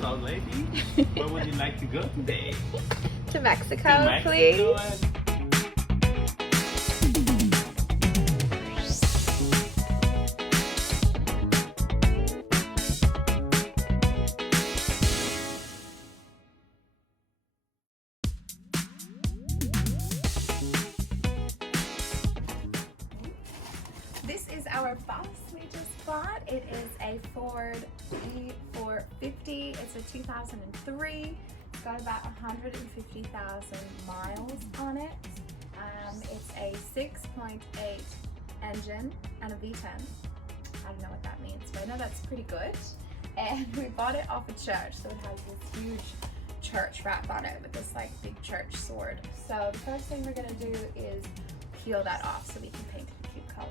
Hello, lady. Where would you like to go today? To Mexico, please. This is our bus we just bought. It is a Ford E450. It's a 2003. It's got about 150,000 miles on it. It's a 6.8 engine and a V10. I don't know what that means, but I know that's pretty good. And we bought it off a church, so it has this huge church wrap on it with this like big church sword. So the first thing we're gonna do is peel that off so we can paint it a cute color.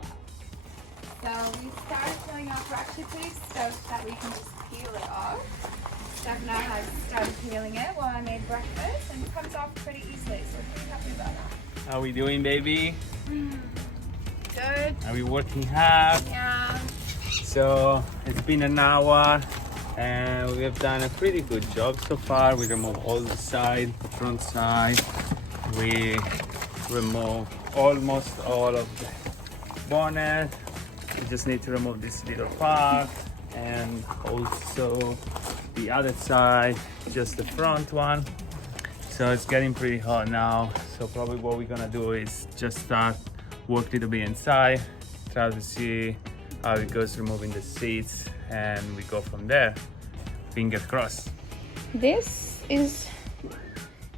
So we started peeling off. We're actually pretty stoked that we can just peel it off. Stefano has started peeling it while I made breakfast, and it comes off pretty easily, so we're pretty happy about that. How are we doing, baby? Good. Are we working hard? Yeah. So it's been an hour and we have done a pretty good job so far. We removed all the side, the front side. We removed almost all of the bonnet. We just need to remove this little part, and also the other side, just the front one. So it's getting pretty hot now, so probably what we're gonna do is just start work a little bit inside, try to see how it goes removing the seats, and we go from there. Fingers crossed. This is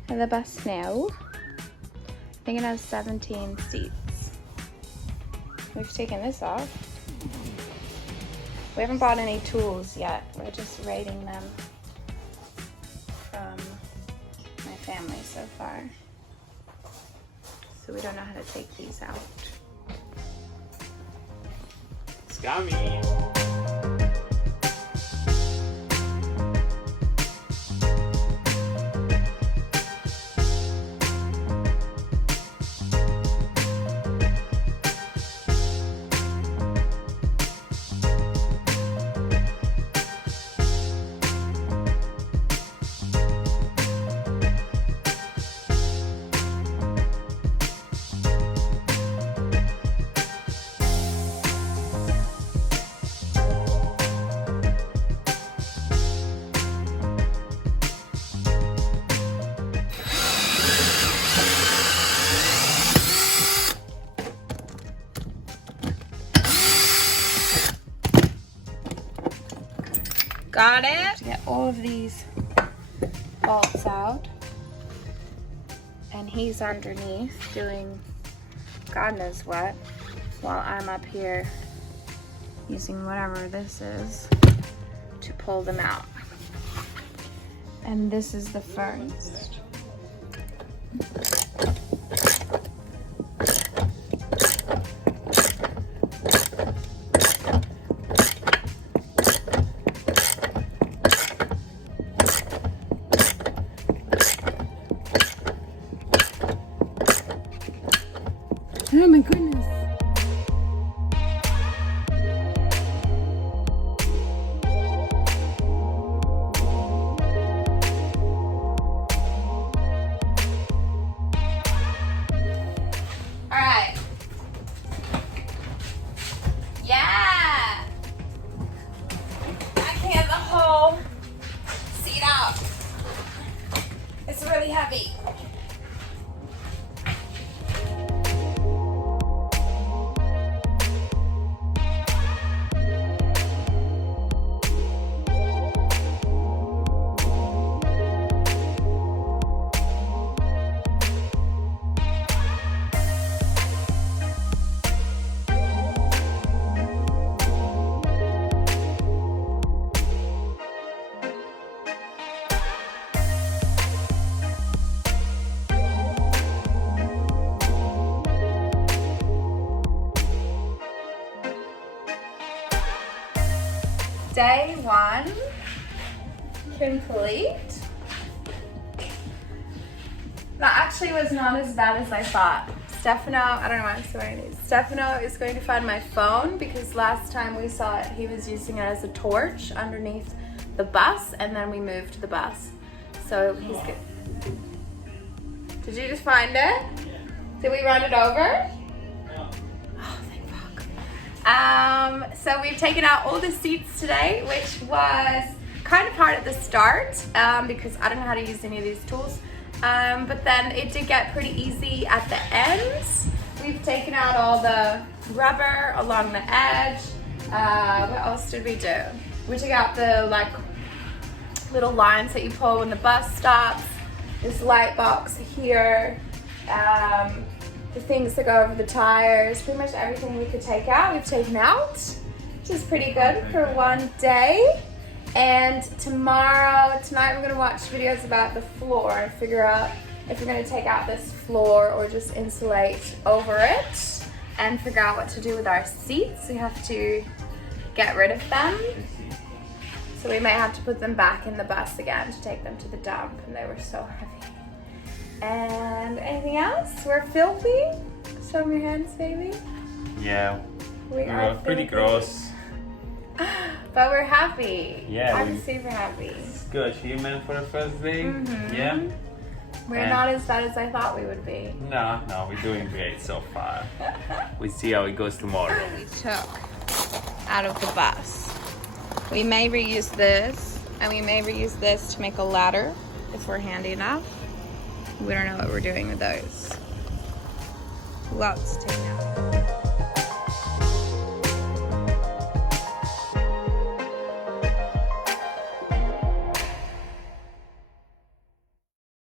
the bus now. I think it has 17 seats. We've taken this off. We haven't bought any tools yet. We're just rating them from my family so far. So we don't know how to take these out. Scummy. Got it. To get all of these bolts out, and he's underneath doing God knows what, while I'm up here using whatever this is to pull them out. And this is the first. Oh my goodness. All right. Yeah. I can get the whole seat out. It's really heavy. Day one complete. That actually was not as bad as I thought. Stefano, I don't know why I'm swearing these. Stefano is going to find my phone because last time we saw it, he was using it as a torch underneath the bus, and then we moved the bus. So he's good. Did you just find it? Did we run it over? Oh, thank fuck. So we've taken out all the seats today, which was kind of hard at the start because I don't know how to use any of these tools. But then it did get pretty easy at the ends. We've taken out all the rubber along the edge. What else did we do? We took out the like little lines that you pull when the bus stops. This light box here. The things that go over the tires. Pretty much everything we could take out, we've taken out, which is pretty good for one day. And tonight we're gonna watch videos about the floor and figure out if we're gonna take out this floor or just insulate over it, and figure out what to do with our seats. We have to get rid of them. So we may have to put them back in the bus again to take them to the dump, and they were so heavy. And anything else? We're filthy. Show me your hands, baby. Yeah, We are pretty filthy. gross. But we're happy. Yeah, I'm super happy. It's good achievement for the first day. Mhm. Yeah. We're And- not as bad as I thought we would be. No, we're doing great so far. We see how it goes tomorrow. We took out of the bus. We may reuse this, and we may reuse this to make a ladder if we're handy enough. We don't know what we're doing with those. Lots taken out.